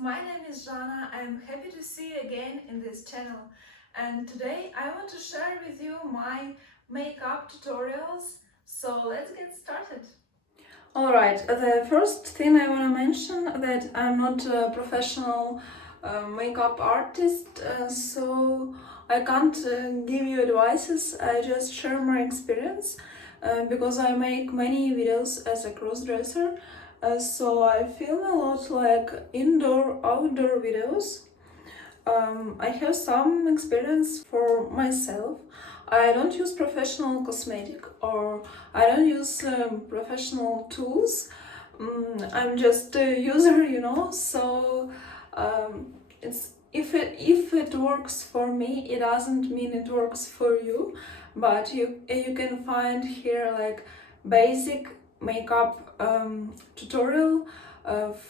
my name is Jana. I'm happy to see you again in this channel. And today I want to share with you my makeup tutorials. So let's get started. Alright, the first thing I want to mention that I'm not a professional makeup artist, so I can't give you advices. I just share my experience because I make many videos as a crossdresser. So I film a lot like outdoor videos. I have some experience for myself. I don't use professional cosmetic or I don't use professional tools. I'm just a user, so it's if it works for me, it doesn't mean it works for you, but you can find here like basic makeup tutorial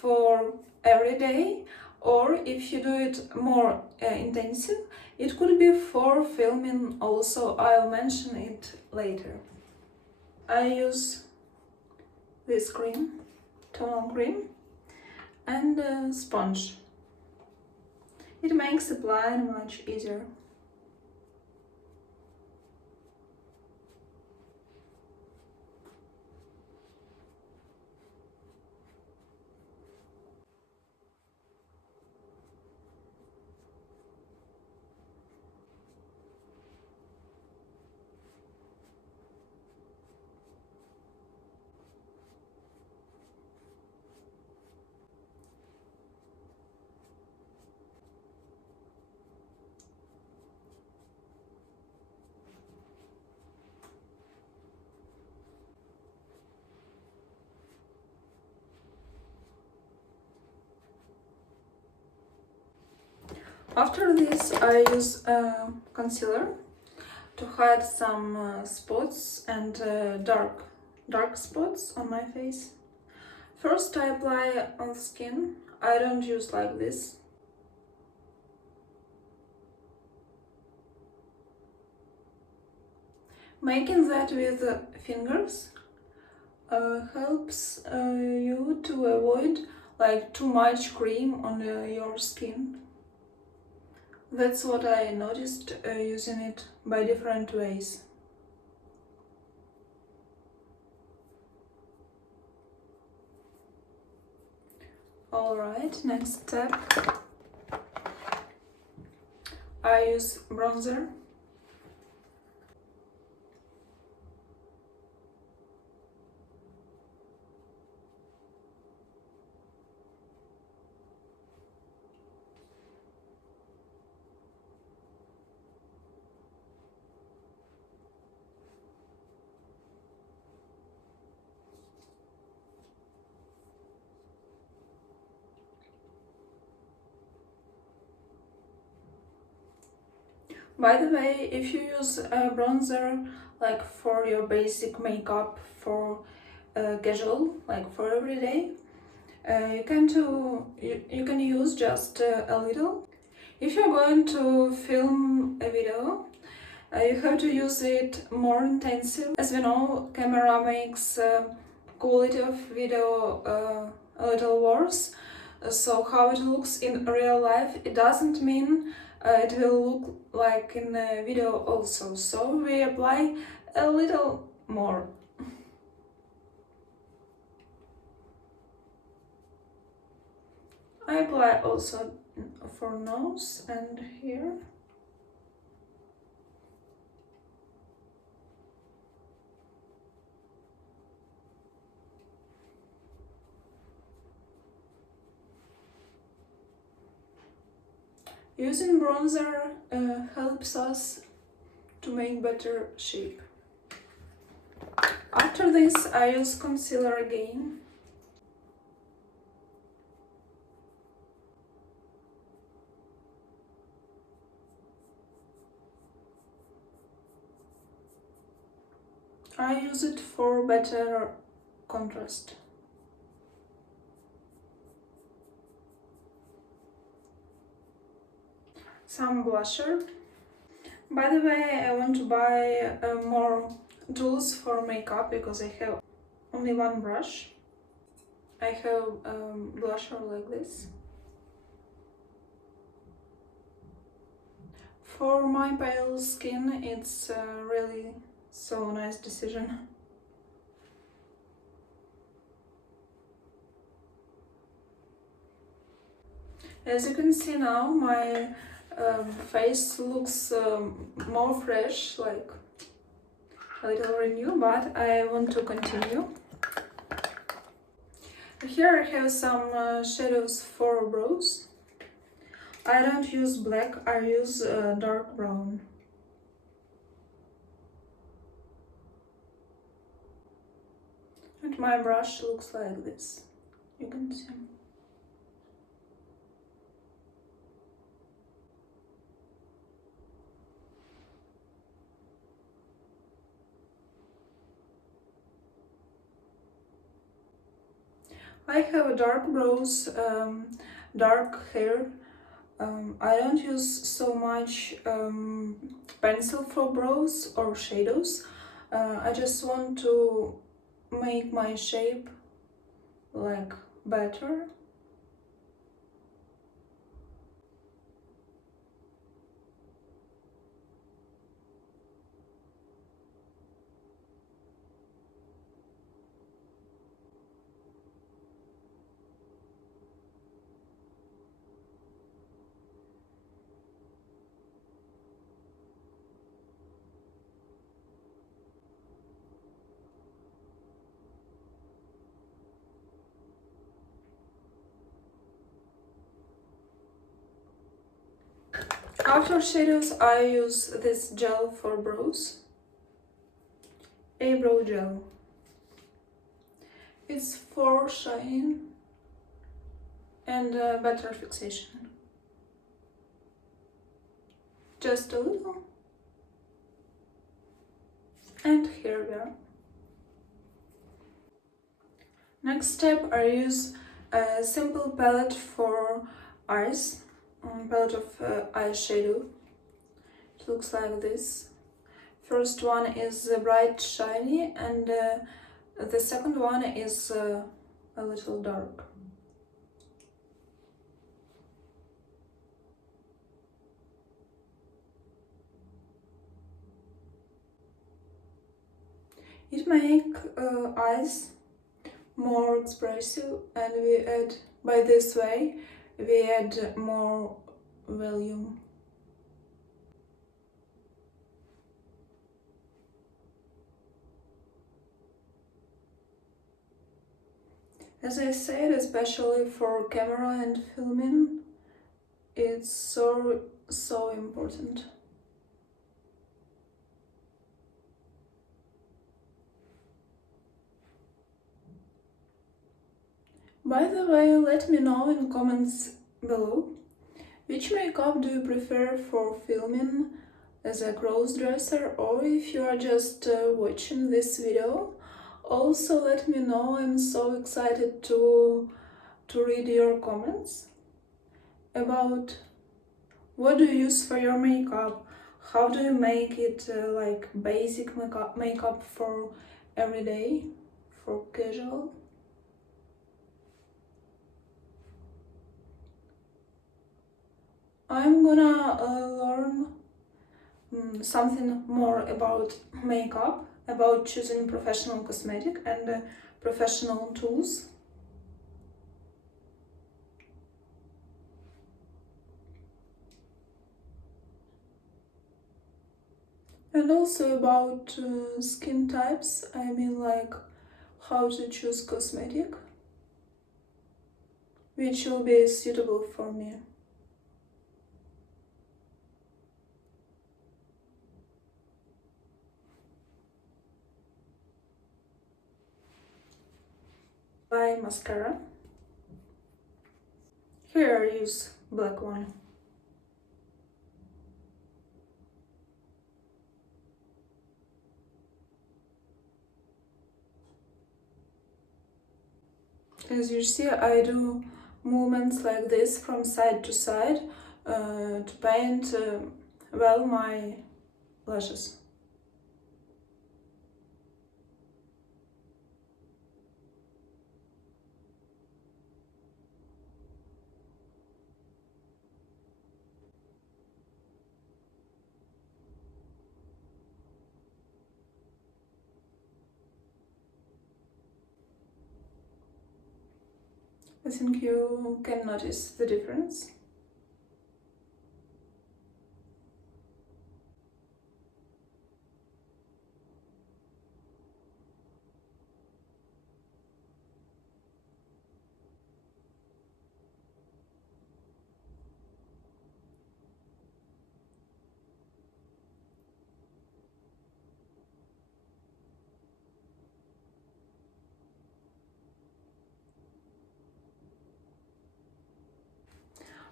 for every day, or if you do it more intensive, it could be for filming also. I'll mention it later. I use this cream, tonal cream, and a sponge. It makes applying much easier. After this, I use concealer to hide some spots and dark spots on my face. First, I apply on the skin. I don't use like this. Making that with fingers helps you to avoid like too much cream on your skin. That's what I noticed using it by different ways. Alright, next step. I use bronzer. By the way, if you use a bronzer like for your basic makeup, for casual, like for every day, you can use just a little. If you're going to film a video, you have to use it more intensive. As we know, camera makes quality of video a little worse. So how it looks in real life, it doesn't mean it will look like in the video also. So we apply a little more. I apply also for nose and here. Using bronzer helps us to make better shape. After this, I use concealer again. I use it for better contrast. Some blusher. By the way, I want to buy more tools for makeup because I have only one brush. I have blusher like this. For my pale skin, it's really so nice decision. As you can see now, my face looks more fresh, like a little renew, but I want to continue. Here I have some shadows for brows. I don't use black, I use dark brown. And my brush looks like this, you can see. I have dark brows, dark hair. I don't use so much pencil for brows or shadows. I just want to make my shape like better. After shadows, I use this gel for brows, eyebrow gel. It's for shine and better fixation. Just a little. And here we are. Next step, I use a simple palette for eyes, palette of eyeshadow. It looks like this. First one is bright shiny and the second one is a little dark. It makes eyes more expressive, and by this way we add more volume. As I said, especially for camera and filming, it's so important. By the way, let me know in comments below which makeup do you prefer for filming as a crossdresser, or if you are just watching this video. Also let me know, I'm so excited to read your comments about what do you use for your makeup, how do you make it like basic makeup for everyday, for casual. I'm gonna learn something more about makeup, about choosing professional cosmetic and professional tools. And also about skin types, I mean like how to choose cosmetic which will be suitable for me. By mascara. Here I use black one. As you see, I do movements like this from side to side to paint well my lashes. I think you can notice the difference.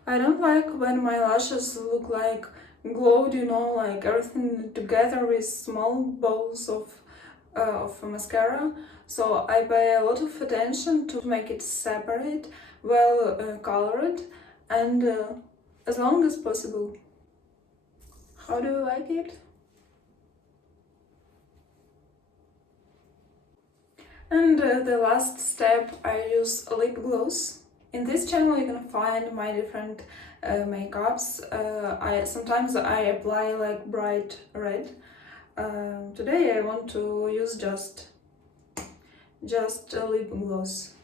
I don't like when my lashes look like glowed, you know, like everything together with small balls of mascara. So I pay a lot of attention to make it separate, well colored, and as long as possible. How do you like it? And the last step, I use lip gloss. In this channel you can find my different makeups. I sometimes I apply like bright red. Today I want to use just a lip gloss.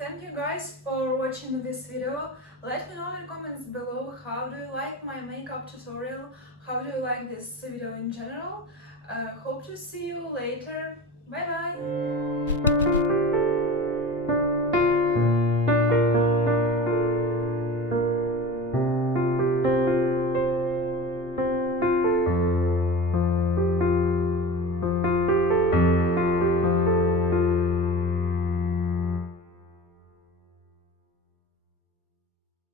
Thank you guys for watching this video. Let me know in the comments below how do you like my makeup tutorial, how do you like this video in general. Hope to see you later. Bye bye!